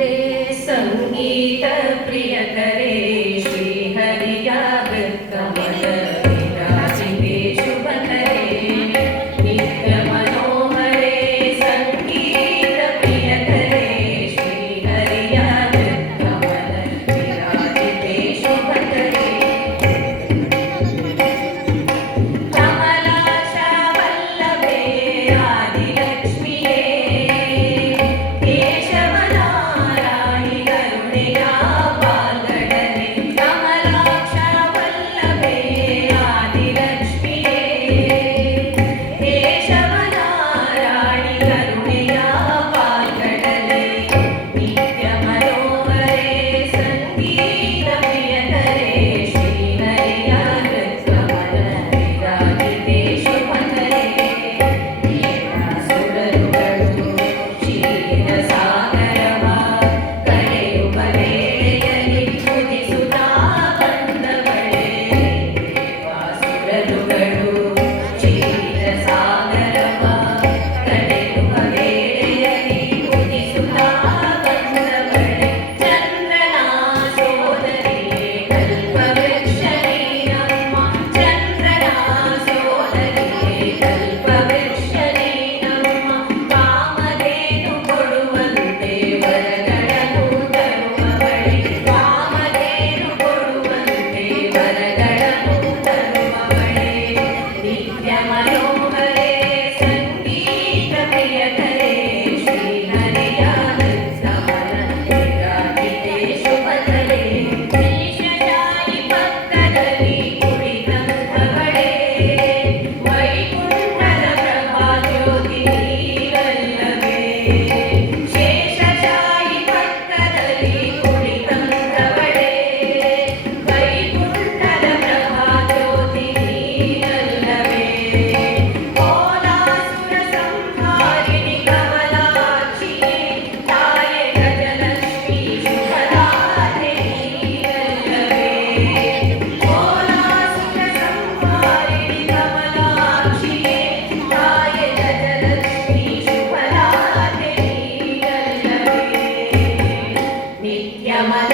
रे सङ्गीतप्रियकरे Aleluya.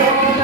Thank you.